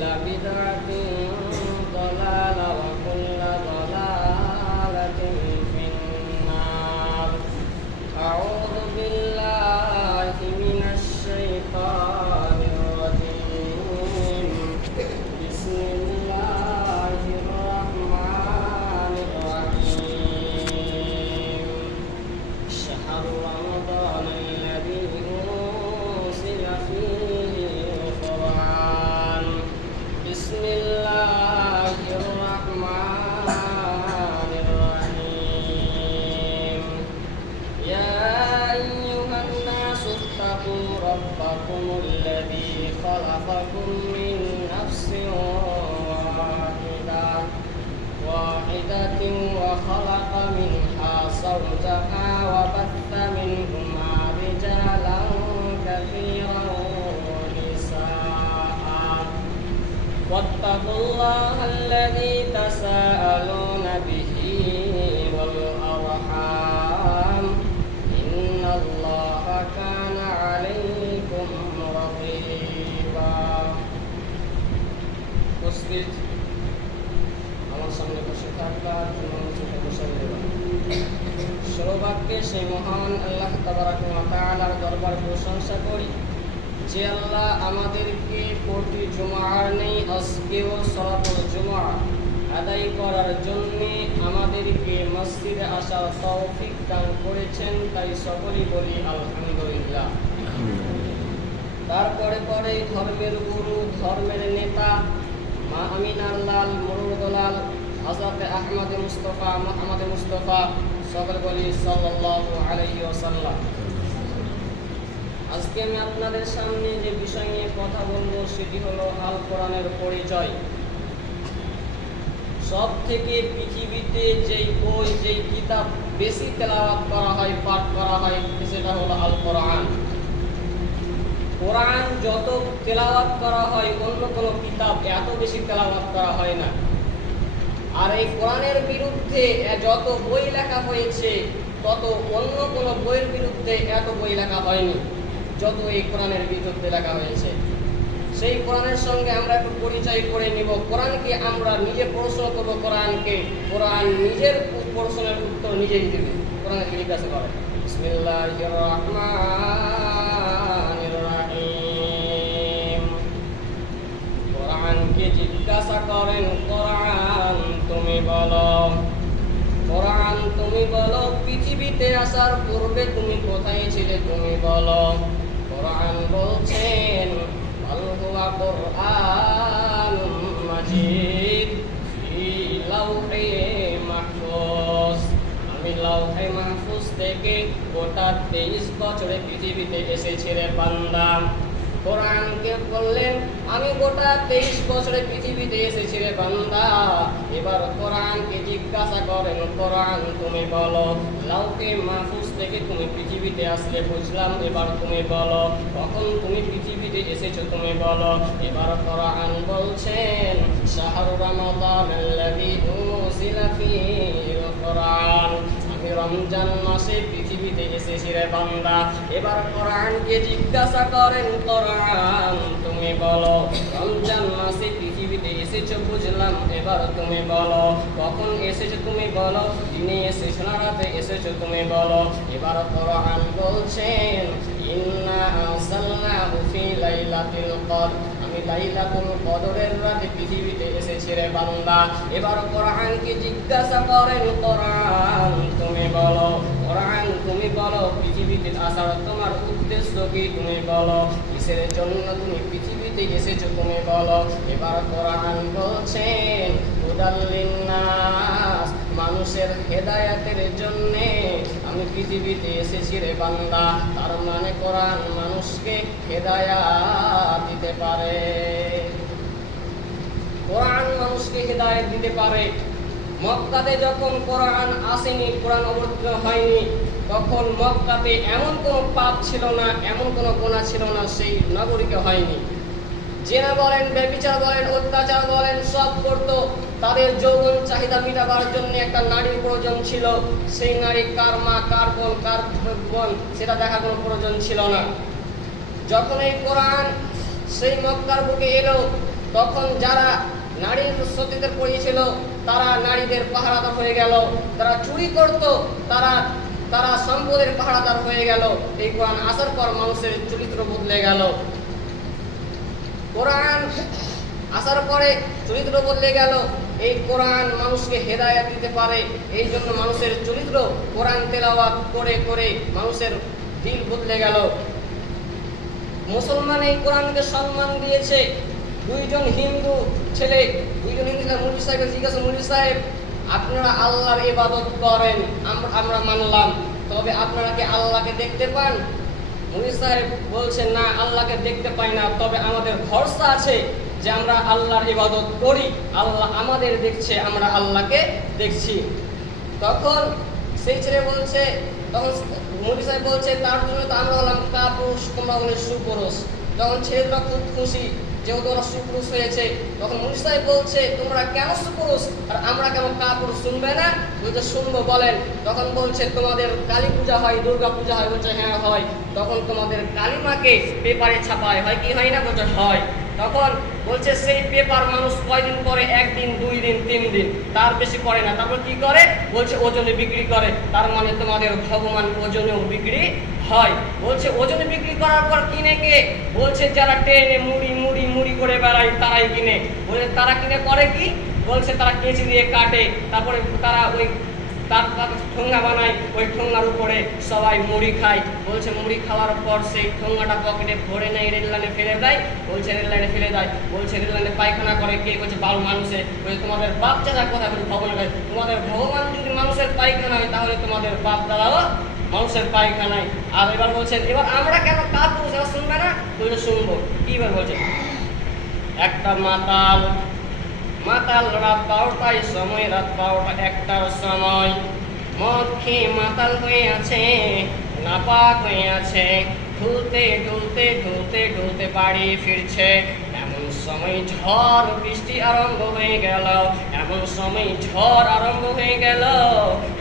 كل بدعة ضلالة وكل ضلالة في النار. أعوذ بالله من الشيطان الرجيم. بسم الله الرحمن الرحيم. شهر رمضان الذي أنزل فيه القرآن. بسم الله الرحمن الرحيم. يا أيها الناس اتقوا ربكم الذي خلقكم من نفس واحدة وخلق منها زوجها وبث منهما رجالا كثيرا ونساء واتقوا الله الذي تساءلون به والأرحام إن الله كان عليكم رقيبا. উপস্থিত আমার সামনে বসে থাকবা সৌভাগ্যে সেই মহান আল্লাহ তাবারাক ওয়া তাআলার দরবার প্রশংসা করি যে আল্লাহ আমাদেরকে প্রতি জুমার নেই আজকেও সালাতুল জুমা আদায় করার জন্য আমাদেরকে মসজিদে আসার তৌফিক দান করেছেন, তাই সকলেই বলি আলহামদুলিল্লাহ। তারপরে ধর্মের গুরু, ধর্মের নেতা, মা আমিনার লাল মুরুদলাল হযরত আহমদ মুস্তাফা মুহাম্মদ মুস্তাফা সকল বলি সাল্লাল্লাহু আলাইহি ওয়াসাল্লাম। আজকে আমি আপনাদের সামনে যে বিষয় নিয়ে কথা বলবো সেটি হলো আল কোরআনের পরিচয়। সব থেকে পৃথিবীতে যেই বই, যেই কিতাব বেশি তেলাওয়াত করা হয়, পাঠ করা হয়, সেটা হলো আল কোরআন। কোরআন যত তেলাওয়াত করা হয় অন্য কোনো কিতাব এত বেশি তেলাওয়াত করা হয় না। আর এই কোরআনের বিরুদ্ধে যত বই লেখা হয়েছে তত অন্য কোনো বইয়ের বিরুদ্ধে এত বই লেখা হয়নি যত এই কোরআনের বিরুদ্ধে লেখা হয়েছে। সেই কোরআনের সঙ্গে আমরা একটু পরিচয় করে নিব। কোরআনকে আমরা নিজে প্রশ্ন করবো, কোরআন নিজের প্রশ্নের উত্তর নিজেই দেবে। কোরআনকে জিজ্ঞাসা করে বিসমিল্লাহির রহমানির রহিম। কোরআনকে জিজ্ঞাসা করেন, কোরআন তুমি বলো পৃথিবীতে আসার পূর্বে তুমি কোথায় ছিলে, তুমি বলো। কোরআন বলছেন আল হুয়া কুরআনুম মাজিদ ফি লাউহি মাহফুজ। আমি লাউহে মাহফুজ থেকে গোটা 23 বছরে পৃথিবীতে এসেছি রে বান্দা। কোরআনকে বললেন আমি গোটা 23 বছরে পৃথিবীতে এসেছি রে বান্দা। এবার কোরআনকে জিজ্ঞাসা করেন, কোরআন তুমি বলো লাউহে মাহফুজ থেকে তুমি পৃথিবীতে আসলে বুঝলাম, এবার তুমি বলো কখন তুমি পৃথিবীতে এসেছো, তুমি বলো। এবার কোরআন বলছেন শাহরু রমাদানাল্লাযী উনজিলা ফীহিল কুরআন। আমি রমজান মাসে পৃথিবীতে এসেছি রে বান্দা। এবার কোরআনকে জিজ্ঞাসা করেন, কোরআন তুমি বলো রমজান মাসে পৃথিবীতে এসেছো বুঝলাম, এবার তুমি বলো কখন এসেছো, তুমি বলো দিনে এসেছো না রাতে এসেছো, তুমি বলো। এবার কোরআন বলছেন ইন্না আরসালনাহু ফি লাইলাতিল কদর। আমি লাইলাতুল কদরের রাতে পৃথিবীতে এসেছি রে বান্দা। এবার কোরআনকে জিজ্ঞাসা করেন, কোরআন তুমি বলো পৃথিবীতে আসার তোমার উদ্দেশ্য কি, তুমি বলো কিসের জন্য তুমি পৃথিবীতে এসেছো, তুমি বলো। এবার কোরআন বলছেন হুদাল লিন্নাস, মানুষের হেদায়েতের জন্য আমি পৃথিবীতে এসেছি রে বান্দা। তার মানে কোরআন মানুষকে হেদায়েত দিতে পারে। কোরআন মানুষকে হেদায়েত দিতে পারে। মক্কাতে যখন কোরআন আসেনি, কোরআন অবতীর্ণ হয়নি, তখন মক্কাতে এমন কোনো পাপ ছিল না, এমন কোনো গুনাহ ছিল না সেই নগরীকে হয়নি। জেনা বলেন, ব্যভিচার বলেন, অত্যাচার বলেন, সব করতো। তাদের যৌবন চাহিদা মেটাবার জন্য একটা নারীর প্রয়োজন ছিল। সেই নারী কার মা, কার বোন, কার বোন সেটা দেখার কোনো প্রয়োজন ছিল না। যখন এই কোরআন সেই মক্কার বুকে এলো, তখন যারা নারীর সতীদের পড়িয়েছিল তারা নারীদের পাহারাদার হয়ে গেল, তারা চুরি করত তারা তারা সম্পদের পাহারাদার হয়ে গেল। এই কোরআন আসার পর মানুষের চরিত্র বদলে গেল। কোরআন আসার পরে চরিত্র বদলে গেল। এই কোরআন মানুষকে হেদায়েত দিতে পারে, এই জন্য মানুষের চরিত্র কোরআন তেলাওয়াত করে করে মানুষের দিল বদলে গেল। মুসলমান এই কোরআনকে সম্মান দিয়েছে। দুইজন হিন্দু ছেলে মুফতি সাহেবকে জিজ্ঞাসা, মুফতি সাহেব আপনারা আল্লাহর ইবাদত করেন, আমরা মানলাম, তবে আপনারা কি আল্লাহকে দেখতে পান? মুফতি সাহেব বলছেন, না, আল্লাহকে দেখতে পাই না, তবে আমাদের ভরসা আছে যে আমরা আল্লাহর ইবাদত করি, আল্লাহ আমাদের দেখছে, আমরা আল্লাহকে দেখছি। তখন সেই ছেলে বলছে, তখন মুফতি সাহেব বলছে, তার জন্য তো আমরা হলাম কাপুরুষ, তোমরা হলে সুপুরুষ। তখন ছেলেরা খুব খুশি যেহেতু ওরা সুপুরুষ হয়েছে। তখন মুফতি সাহেব বলছে, তোমরা কেন সুপুরুষ আর আমরা কেন কাপুরুষ, শুনবে না? বলছে, শুনবো, বলেন। তখন বলছে, তোমাদের কালী পূজা হয়, দুর্গা পূজা হয়? বলছে, হ্যাঁ হয়। তখন তোমাদের কালিমাকে পেপারে ছাপায়, হয় কি হয় না? বলছে, হয়। তখন বলছে, সেই পেপার মানুষ কয়দিন পরে? একদিন, 2 দিন, 3 দিন, তার বেশি করে না। তারপর কি করে? বলছে, ওজনে বিক্রি করে। তার মানে তোমাদের ভগবান ওজনেও বিক্রি হয়। বলছে, ওজনে বিক্রি করার পর কিনে কে? বলছে, যারা ট্রেনে মুড়ি মুড়ি মুড়ি করে বেড়ায় তারাই কিনে। বলছে, তারা কিনে করে কি? বলছে, তারা কেচি দিয়ে কাটে, তারপরে তারা ওই তার ঠোঙ্গা বানায়, ওই ঠোঙ্গার উপরে সবাই মুড়ি খায়। বলছে, মুড়ি খাওয়ার পর সেই ঠোঙ্গাটা পকেটে ভরে নেয়, রেল লাইনে ফেলে দেয়। বলছে, রেল লাইনে ফেলে দেয়। বলছে, রেল লাইনে পায়খানা করে কে? বলছে, বাল মানুষে। বলছে, তোমাদের বাপ চাচার কথা বলছে, ভগবান, তোমাদের ভগবান যদি মানুষের পায়খানা হয় তাহলে তোমাদের বাপ দাদাও মানুষের পায়খানায়। আর এবার বলছেন, এবার আমরা কেন কাপুরুষ, এবার শুনবে না? বলছে, শুনবো। কি এবার বলছে, একটা মাতাল রাত 12টায় সময়, রাত 12টা 1টার সময় মদ খেয়ে মাতাল হয়ে আছে, নাপাক হয়ে আছে, ঢুলতে ঢুলতে ঢুলতে ঢুলতে বাড়ি ফিরছে। এমন সময় ঝড় বৃষ্টি আরম্ভ হয়ে গেল, এমন সময় ঝড় আরম্ভ হয়ে গেল।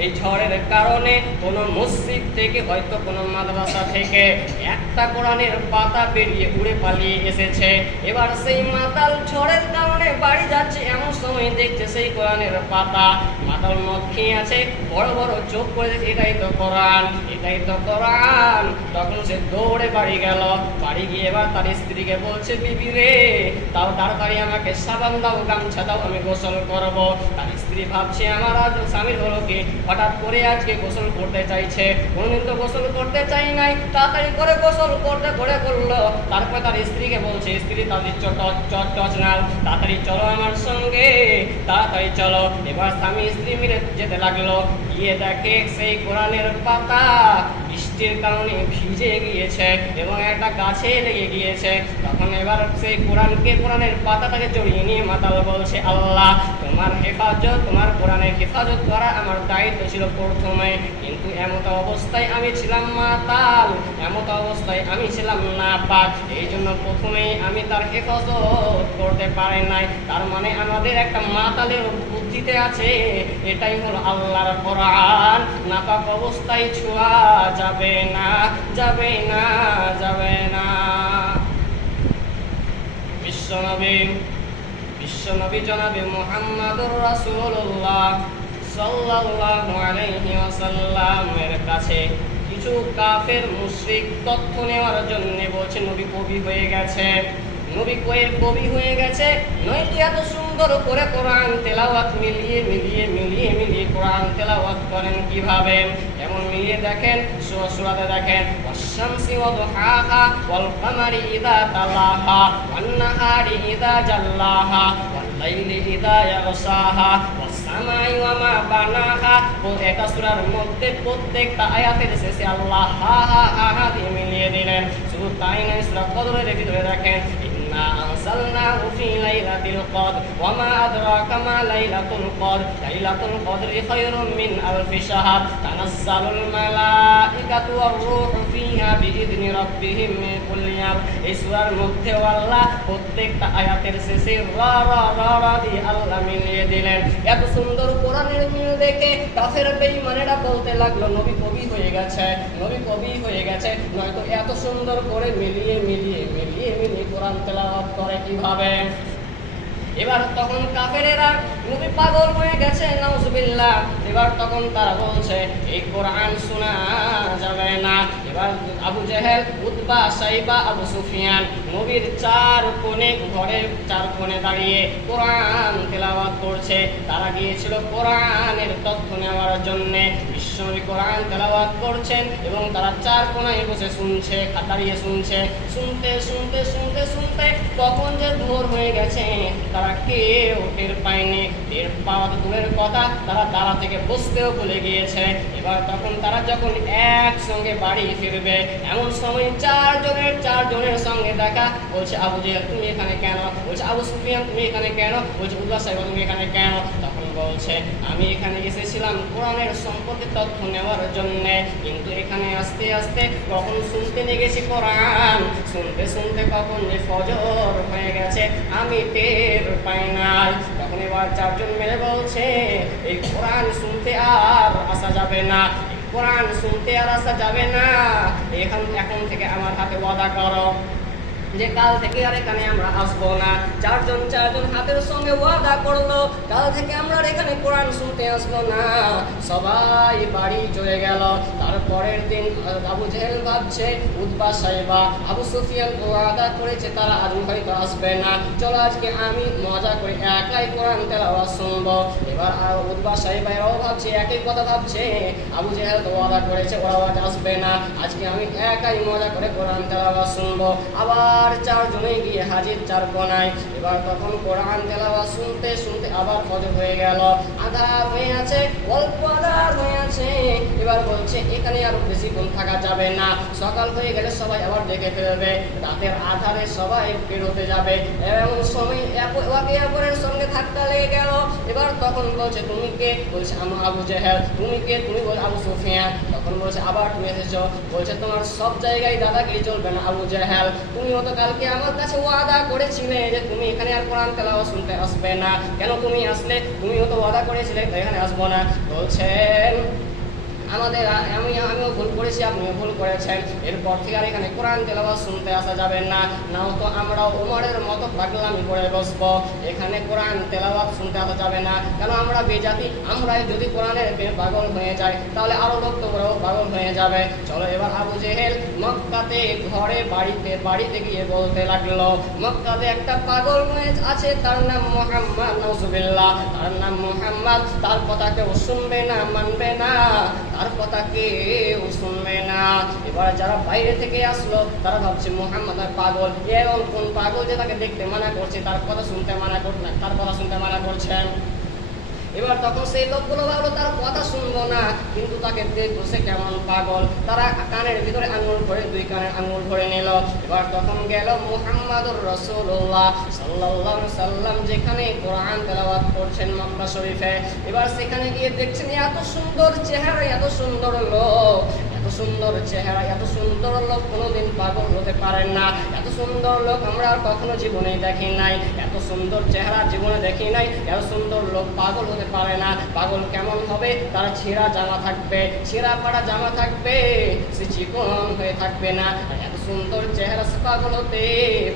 এই ঝড়ের কারণে কোনো মসজিদ থেকে, হয়তো কোনো মাদ্রাসা থেকে একটা কোরআনের পাতা বেরিয়ে উড়ে পালিয়ে এসেছে। এবার সেই মাতাল ঝড়ের কারণে বাড়ি যাচ্ছে, এমন সময় দেখছে সেই কোরআনের পাতা। মাতাল মদ খেয়ে আছে, বড় বড় চোখ করে, এটাই তো কোরআন, এটাই তো কোরআন। তখন সে দৌড়ে বাড়ি গেল। বাড়ি গিয়ে এবার তার স্ত্রীকে বলছে, বিবি রে, তাও তাড়াতাড়ি আমাকে সাবান দাও, গামছা দাও, আমি গোসল করব। তার স্ত্রী ভাবছে, আমার আজ স্বামীর হলো কি, হঠাৎ করে আজকে গোসল করতে চাইছে, কোনদিন তো গোসল করতে চাই নাই, তাড়াতাড়ি করে গোসল করতে করে করলো। তারপর তার স্ত্রীকে বলছে, স্ত্রী তাদের টচ নাও, তাড়াতাড়ি চলো আমার সঙ্গে, তাড়াতাড়ি চলো। এবার স্বামী স্ত্রী মিলে যেতে লাগলো। গিয়ে দেখে সেই কোরআনের পাতা বৃষ্টির কারণে ভিজে গিয়েছে এবং একটা গাছে লেগে গিয়েছে। তখন এবার সেই কোরআনের পাতাটাকে জড়িয়ে নিয়ে মাতাল বলছে, আল্লাহ, তোমার হেফাজত, তোমার কোরআনের হেফাজত করা আমার দায়িত্ব ছিল প্রথমে, কিন্তু এমত অবস্থায় আমি ছিলাম মাতাল, এমত অবস্থায় আমি ছিলাম নাপাক, এই জন্য প্রথমেই আমি তার হেফাজত করতে পারি নাই। তার মানে আমাদের একটা মাতালের বুদ্ধিতে আছে, এটাই হলো আল্লাহর কোরআন, নাপাক অবস্থায় ছোঁয়া যাবে না, যাবে না, যাবে না। বিশ্বনবী জনাবে মুহাম্মদুর রাসূলুল্লাহ সাল্লাল্লাহু আলাইহি ওয়াসাল্লামের কাছে কিছু কাফের মুশরিক তথ্য নেওয়ার জন্য বলছে, নবী কবি হয়ে গেছে, নবী কবি হয়ে গেছে, নয়তো এত সুন্দর করে কোরআন তেলাওয়াত মিলিয়ে মিলিয়ে মিলিয়ে মিলিয়ে কোরআন তেলাওয়াত করেন কিভাবে? এমন মিলিয়ে দেখেন, সূরাতে দেখেন, ওয়াশ-শামসি ওয়া দুহাহা ওয়াল কামারি ইযা তালাহা ওয়ান নাহারি ইযা জাল্লাহা ওয়াল লাইলি ইযা ইয়াগশাহা ওয়াস সামাই ওয়া মা বানাহা। এটা সূরার মধ্যে প্রত্যেকটা আয়াতের শেষে আল্লাহ হা হা হা হা দিয়ে মিলিয়ে দিলেন। শুধু তাই নয়, সূরা কদরের ভিতরে দেখেন, ইন্না আনসালনাহু ফি লাইলাতিল কদর ওয়া মা আদরাকা মা লাইলাতুল কদর লাইলাতুল কদরি খায়রুম মিন আলফি শাহর তানাজ্জালুল মালাইকাতু ওয়ার রূহু ফিহা বিইذনি রাব্বিহিম মিন কুল্লি আমর। এই সূরার মধ্যে আল্লাহ প্রত্যেকটা আয়াতের শেষে রা রা রা রা দিয়ে আল্লাহ মিলিয়ে দিলেন। এত সুন্দর কোরআনের মিল দেখে কাফের বেঈমানেরা বলতে লাগলো, নবী কবি হয়ে গেছে, নবী কবি হয়ে গেছে, নয়তো এত সুন্দর করে মিলিয়ে মিলিয়ে মিলিয়ে মিলিয়ে কোরআন তেলাওয়াত করে কিভাবে? এবার তখন কাফেরেরা নবী পাগল হয়ে গেছে, নাউজুবিল্লাহ। এবার তখন তারা বলছে এই কোরআন শোনা যাবে না। এবার আবু জেহেল, উতবা, সাইবা, আবু সুফিয়ান নবীর চার কোণে দাঁড়িয়ে কোরআন তেলাওয়াত করছে। তারা গিয়েছিল কোরআনের তথ্য নেওয়ার জন্য। বিশ্বনবী কোরআন তেলাওয়াত করছেন এবং তারা চার কোণায় বসে শুনছে, দাঁড়িয়ে শুনছে। শুনতে শুনতে শুনতে শুনতে কখন যে ভোর হয়ে গেছে তারা কেউ টের পায়নি। টের পাওয়া তো দূরের কথা, তারা দাঁড়া থেকে বসতেও ভুলে গিয়েছে। এবার তখন তারা যখন একসঙ্গে বাড়ি ফিরবে, এমন সময় চারজনের সঙ্গে দেখা। বলছে আবু জেহেল তুমি এখানে কেন? বলছে আবু সুফিয়ান তুমি এখানে কেন? বলছে উতবা সাইবা তুমি এখানে কেন? তখন বলছে আমি এখানে এসেছিলাম কোরআনের সম্পর্কে তথ্য নেওয়ার জন্য, কিন্তু এখানে আস্তে আস্তে কখন শুনতে নিয়ে গেছি কোরআন, শুনতে শুনতে কখন যে ফজর হয়ে গেছে আমি টের পাই নাই। তখন এবার চারজন মিলে বলছে এই কোরআন শুনতে আর আসা যাবে না, কোরআন শুনতে আর আসা যাবে না। এখন থেকে আমার হাতে ওয়াদা করো যে কাল থেকে আর এখানে আমরা আসবো না। চারজন হাতের সঙ্গে ওয়াদা করলো কাল থেকে আমরা এখানে কোরআন শুনতে আসবো না। সবাই বাড়ি চলে গেল। তারপরের দিন আবু জেহেল ভাবছে, উতবা, সাইবা, আবু সুফিয়ান ওয়াদা করেছে তারা আজ হয়তো আসবে না, চলো আজকে আমি মজা করে একাই কোরআন তেলাওয়াত শুনবো। এবার উতবা, সাইবা এরাও ভাবছে, একই কথা ভাবছে, আবু জেহেল তো ওয়াদা করেছে ওরা আজ আসবে না, আজকে আমি একাই মজা করে কোরআন তেলাওয়াত শুনবো। আবার চারজনে গিয়ে হাজির চার কোণায়। এবার তখন কোরআন তেলাওয়াত শুনতে শুনতে আবার ফজর হয়ে গেল। আধার হয়ে আছে, অল্প আধার হয়ে আছে। এবার বলছে এখানে আর বেশিক্ষণ থাকা যাবে না, সকাল হয়ে গেলে সবাই আবার দেখে ফেলবে, রাতের আধারে সবাই বের হতে যাবে। এমন সময় একে অপরের সঙ্গে ধাক্কা লেগে গেল। এবার তখন বলছে তুমি কে? বলছে আমার আবু জেহেল। তুমি কে? তুমি বল আবু সুফিয়ান। তখন বলছে আবার তুমি এসেছো। বলছে তোমার সব জায়গায় দাদাগিরি চলবে না আবু জেহেল, তুমিও তো কালকে আমার কাছে ওয়াদা করেছিলে যে তুমি এখানে আর কোরআন তেলাওয়াত শুনতে আসবে না, কেন তুমি আসলে? তুমিও তো ওয়াদা করেছিলে এখানে আসবো না। বলছেন আমিও ভুল করেছি, আপনিও ভুল করেছেন, এরপর থেকে আর এখানে কোরআন তেলাওয়াত শুনতে আসা যাবে না, নাও তো আমরাও ওমরের মতো পাগলামি করে বসবো, এখানে কোরআন তেলাওয়াত শুনতে আসা যাবে না। কেন আমরা বেজাতি, আমরাই যদি কোরআনের পাগল হয়ে যায় তাহলে আরো লোক তো ওরাও পাগল হয়ে যাবে। চলো এবার আবু জেহেল মক্কাতে বাড়িতে গিয়ে বলতে লাগলো, মক্কাতে একটা পাগল হয়ে আছে, তার নাম মুহাম্মদ, নাউজুবিল্লাহ, তার নাম মুহাম্মদ, তার কথা কেউ শুনবে না, মানবে না, তার কথা কেউ শুনবে না। এবার যারা বাইরে থেকে আসলো তারা ভাবছে মুহাম্মদ পাগল, এমন কোন পাগল যে তাকে দেখতে মানা করছে, তার কথা শুনতে মানা করছে। এবার তখন সেই লোকগুলো ভাবলো তার কথা শুনবো না, কিন্তু তাকে দেখবো সে কেমন পাগল। তারা কানের ভিতরে আঙুল ভরে, দুই কানের আঙুল ভরে নিল। এবার তখন গেল মুহাম্মাদুর রাসূলুল্লাহ সাল্লাল্লাহু আলাইহি সাল্লাম যেখানে কোরআন তেলাওয়াত করছেন মক্কা শরীফে। এবার সেখানে গিয়ে দেখছেন এত সুন্দর চেহারা, এত সুন্দর লোক, এত সুন্দর চেহারা, এত সুন্দর লোক কোনোদিন পাগল হতে পারেন না। এত সুন্দর লোক আমরা আর কখনো জীবনে দেখি নাই, এত সুন্দর চেহারা জীবনে দেখি নাই। এত সুন্দর লোক পাগল হতে পারে না। পাগল কেমন হবে? তার ছেঁড়া জামা থাকবে, ছেঁড়া পাড়া জামা থাকবে, সে চিকন হয়ে থাকবে না। এত সুন্দর চেহারা সে পাগল হতে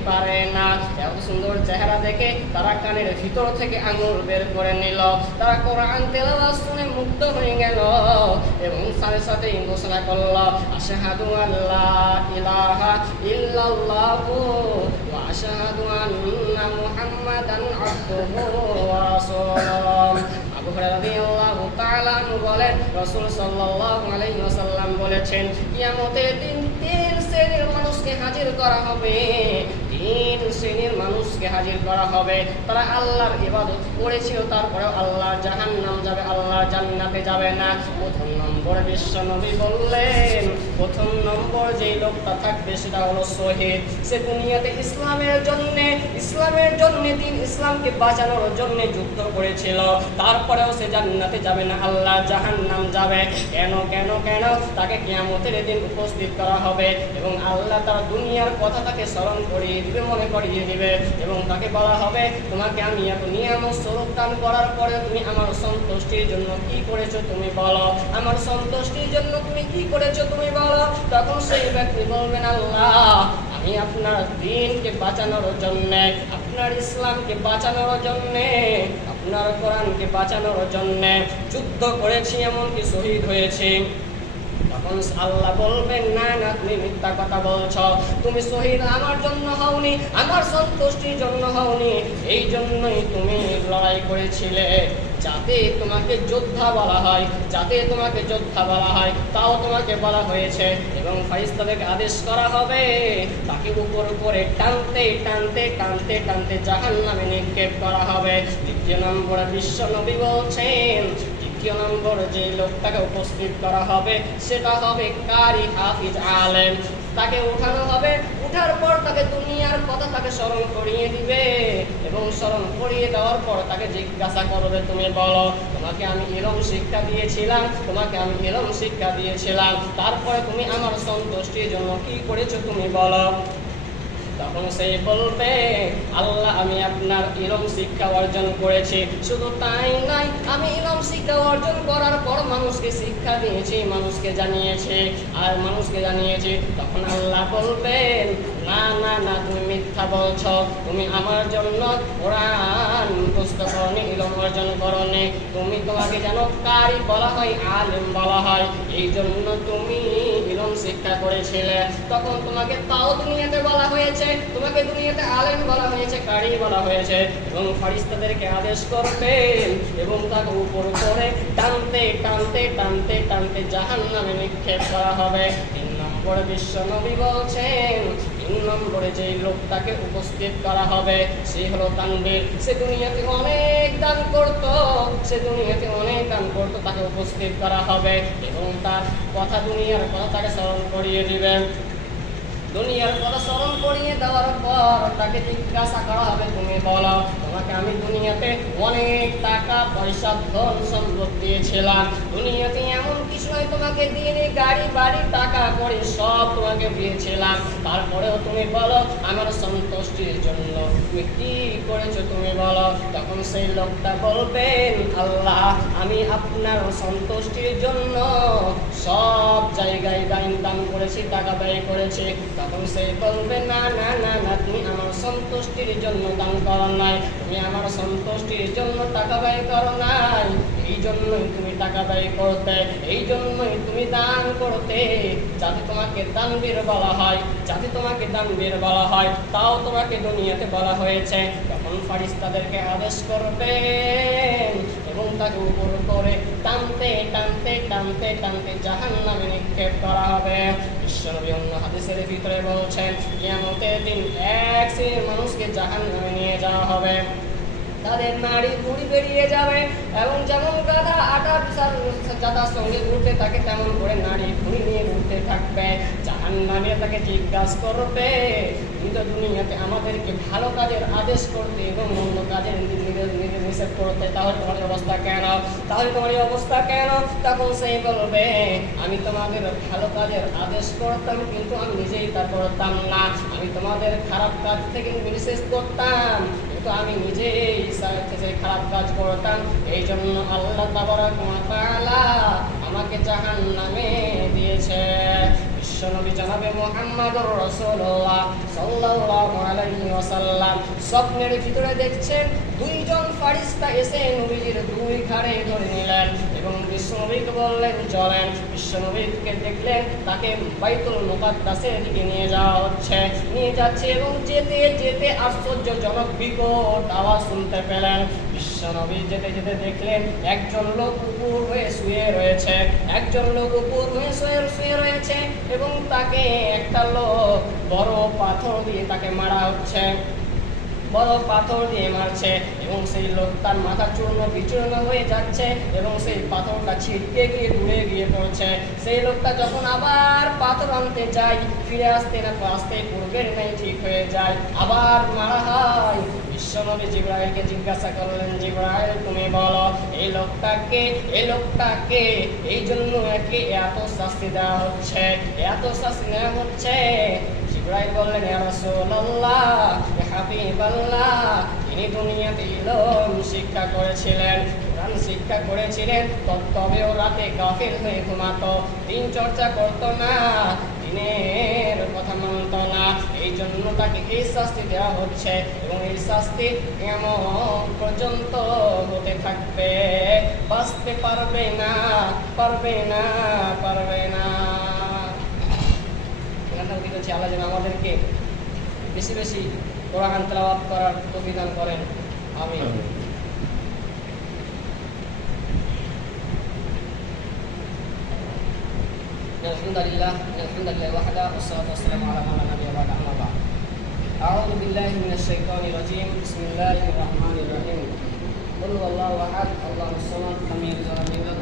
পারে না। এত সুন্দর চেহারা দেখে তারা কানের ভিতর থেকে আঙুল বের করে নিল। তারা কোরআন তেলাওয়াত শুনে মুগ্ধ হয়ে গেল এবং সাথে সাথে ঘোষণা করল, আশহাদু আল্লা ইলাহা ইল্লাল্লাহু ওয়া আশহাদু আন্না মুহাম্মাদান আবদুহু ওয়া রাসূলুহু। আবু হুরায়রা রাদিয়াল্লাহু তাআলা আনহু বলেন, রাসূল সাল্লাল্লাহু আলাইহি ওয়াসাল্লাম বলেছেন, কিয়ামতের দিন তিন শ্রেণীর মানুষকে হাজির করা হবে। তিন শ্রেণীর মানুষকে হাজির করা হবে। তারা আল্লাহর ইবাদত করেছিল, তারপরেও আল্লাহর জাহান্নাম যাবে, আল্লাহর জান্নাতে যাবে না। প্রথম নম্বর বিশ্ব নবী বললেন, প্রথম নম্বর যেই লোকটা থাকবে সেটা হলো শহীদ। সে দুনিয়াতে ইসলামের জন্য দিন ইসলামকে বাঁচানোর জন্য যুদ্ধ করেছিল, তারপরেও সে জান্নাতে যাবে না, আল্লাহ জাহান্নাম যাবে। কেন কেন কেন? তাকে কিয়ামতের দিন উপস্থিত করা হবে এবং আল্লাহ তার দুনিয়ার কথা তাকে স্মরণ করিয়ে দিবে, মনে করিয়ে দিবে এবং তাকে বলা হবে, তোমাকে আমি এত নিয়ামত স্বরূপ দান করার পরে তুমি আমার সন্তুষ্টির জন্য কি করেছো তুমি বলো, আমার সন্তুষ্টির জন্য তুমি কি করেছো তুমি বলো। তখন সেই ব্যক্তি বলবেন, আল্লাহ আমি আপনার দ্বীনকে বাঁচানোর জন্যে, আপনার ইসলামকে বাঁচানোর জন্যে, আপনার কোরআনকে বাঁচানোর জন্যে যুদ্ধ করেছি, এমনকি শহীদ হয়েছি। তখন আল্লাহ বলবেন, না না, তুমি মিথ্যা কথা বলছ, তুমি শহীদ আমার জন্য হওনি, আমার সন্তুষ্টির জন্য হওনি, এই জন্যই তুমি লড়াই করেছিলে। যাতে তোমাকে যোদ্ধা বলা হয়, যাতে তোমাকে যোদ্ধা বলা হয়, তাও তোমাকে বলা হয়েছে। এবং ফেরেশতাদেরকে আদেশ করা হবে তাকে উপর করে টানতে টানতে টানতে টানতে জাহান্নামে নিক্ষেপ করা হবে। দ্বিতীয় নম্বরে বিশ্ব নবী বলছেন, দ্বিতীয় নম্বর যে লোকটাকে উপস্থিত করা হবে সেটা হবে কারি, হাফিজ, আলেম। তাকে উঠানো হবে, উঠার পর তাকে দুনিয়ার কথা তাকে স্মরণ করিয়ে দিবে এবং স্মরণ করিয়ে দেওয়ার পর তাকে জিজ্ঞাসা করবে, তুমি বলো তোমাকে আমি ইলম শিক্ষা দিয়েছিলাম, তোমাকে আমি ইলম শিক্ষা দিয়েছিলাম, তারপরে তুমি আমার সন্তুষ্টির জন্য কি করেছো তুমি বলো। তখন সে বলবে, আল্লাহ আমি আপনার ইলম শিক্ষা অর্জন করেছি, শুধু তাই নয় আমি ইলম শিক্ষা অর্জন করার পর মানুষকে শিক্ষা দিয়েছি, মানুষকে জানিয়েছি আর মানুষকে জানিয়েছি। তখন আল্লাহ বলবেন, না না না, তুমি মিথ্যা বলছো, তুমি আমার জন্য কোরআন মুখস্থ করনি, ইলম অর্জন করনি, তুমি তোমাকে যেন কারি বলা হয়, আলেম বলা হয়, এই জন্য তুমি ইলম শিক্ষা করেছিলে। তখন তোমাকে তাও দুনিয়াতে বলা হয়েছে, তোমাকে দুনিয়াতে আলেম বলা হয়েছে, কারি বলা হয়েছে, এবং ফেরেশতাদেরকে আদেশ করবেন এবং তাকে উপর করে টানতে টানতে টানতে টানতে জাহান্নামে নিক্ষেপ করা হবে। 3 নম্বরে বিশ্ব নবী বলছেন, 3 নম্বরে যে লোকটাকে উপস্থিত করা হবে সে হলো তানবীর। সে দুনিয়াতে অনেক দান করত, সে দুনিয়াতে অনেক দান করত, তাকে উপস্থিত করা হবে এবং তার কথা, দুনিয়ার কথা তাকে স্মরণ করিয়ে দিবেন। দুনিয়ার কথা স্মরণ করিয়ে দেওয়ার পর তাকে জিজ্ঞাসা করা হবে, তুমি বলো তোমাকে আমি দুনিয়াতে অনেক টাকা পয়সা ধন সম্পদ দিয়েছিলাম, দুনিয়াতে এমন কিছু নয় তোমাকে দিইনি, গাড়ি বাড়ি টাকা করে সব তোমাকে দিয়েছিলাম, তারপরেও তুমি বলো আমার সন্তুষ্টির জন্য তুমি কি করেছো তুমি বলো। তখন সেই লোকটা বলবেন, আল্লাহ আমি আপনার সন্তুষ্টির জন্য সব জায়গায় দান করেছি, টাকা ব্যয় করেছি। তখন সে বলবে, না না না না, তুমি আমার সন্তুষ্টির জন্য দান করো নাই, তুমি আমার সন্তুষ্টির জন্য টাকা ব্যয় করো নাই, এই জন্যই তুমি টাকা ব্যয় করতে, এই জন্যই তুমি দান করতে, যাতে তোমাকে দানবীর বলা হয়, যাতে তোমাকে দানবীর বলা হয়, তাও তোমাকে দুনিয়াতে বলা হয়েছে। তখন ফেরেশতাদেরকে আদেশ করবেন এবং তাকে উপর করে টানতে টানতে টানতে টানতে জাহান্নামে নিক্ষেপ করা হবে। বিশ্বনবী অন্য হাদিসের ভিতরে বলছেন, কিয়ামতের দিন এক শ্রেণীর মানুষকে জাহান্নামে নিয়ে যাওয়া হবে, তাদের নাড়ি ভুঁড়ি বেরিয়ে যাবে এবং যেমন গাধা আটা যাদার সঙ্গে ঘুরতে থাকে তেমন করে নাড়ি ভুঁড়ি নিয়ে ঘুরতে থাকবে। জাহান্নামে তাকে জিজ্ঞাসা করবে, তুমি তো দুনিয়াতে আমাদেরকে ভালো কাজের আদেশ করতে এবং অন্য কাজের নিষেধ করতে, তাহলে তোমার অবস্থা কেন, তাহলে তোমার অবস্থা কেন? তখন সেই বলবে, আমি তোমাদের ভালো কাজের আদেশ করতাম কিন্তু আমি নিজেই তা করতাম না, আমি তোমাদের খারাপ কাজ থেকে নিষেধ করতাম কিন্তু আমি নিজেই খারাপ কাজ করতাম, এই জন্য আল্লাহ তাবারাক ওয়া তাআলা আমাকে জাহান্নামে দিয়েছে। বিশ্বনবী জনাবে মুহাম্মদুর রাসূলুল্লাহ সাল্লাল্লাহু আলাইহি ওয়াসাল্লাম স্বপ্নের ভিতরে দেখছেন দুইজন ফেরেশতা এসে নবীর দুই ঘাড়ে ধরে নিলেন এবং বিশ্বনবীকে বললেন চলেন। বিশ্বনবীকে দেখলেন তাকে বাইতুল মুকাদ্দাসের দিকে নিয়ে যাওয়া হচ্ছে, নিয়ে যাচ্ছে এবং যেতে যেতে আশ্চর্যজনক বিকট আওয়াজ শুনতে পেলেন। বিশ্বনবী যেতে যেতে দেখলেন একজন লোক উপর হয়ে শুয়ে রয়েছে, একজন লোক উপর হয়ে শুয়ে রয়েছে এবং তাকে একটা লোক বড় পাথর দিয়ে তাকে মারা হচ্ছে, বড় পাথর দিয়ে মারছে এবং সেই লোক তার মাথা চূর্ণ বিচূর্ণ হয়ে যাচ্ছে এবং সেই পাথরটা ছিটকে গিয়ে দূরে গিয়ে পড়ছে। সেই লোকটা যখন আবার পাথর আনতে যায়, ফিরে আসতে না আসতে পূর্বের নেই ঠিক হয়ে যায়, আবার মারা হয়। বিশ্বনবী জিবরাইলকে জিজ্ঞাসা করলেন, জিবরাইল তুমি বলো এই লোকটাকে, এই লোকটাকে এই জন্য একে এত শাস্তি দেওয়া হচ্ছে, এত শাস্তি নেওয়া হচ্ছে? জিবরাইল বললেন, ইয়া রাসূলুল্লাহ, ইয়া হাবিবাল্লাহ, তিনি দুনিয়াতে ইলম শিক্ষা করেছিলেন, কোরআন শিক্ষা করেছিলেন, তবেও রাতে গাফিল হয়ে ঘুমাতো, দিন চর্চা করতো না, দিন দিনের কথা মানত না, এই জন্য তাকে এই শাস্তি দেওয়া হচ্ছে এবং এই শাস্তি কিয়ামত পর্যন্ত হতে থাকবে, বাঁচতে পারবে না, পারবে না, পারবে না। আল্লাহ যেন আমাদেরকে বেশি বেশি কোরআন তেলাওয়াত করার তৌফিক করেন, আমিন। আলহামদুলিল্লাহ ওয়াহদা ওয়াসসালাতু ওয়াসসালামু আলা মান লা নাবিয়্যা বা'দা, আম্মা বা'দ। আউযু বিল্লাহি মিনাশ শাইতানির রাজীম। বিসমিল্লাহির রাহমানির রাহিম। কুল হুয়াল্লাহু আহাদ, আল্লাহুস সামাদ, লাম ইয়ালিদ ওয়া লাম ইউলাদ।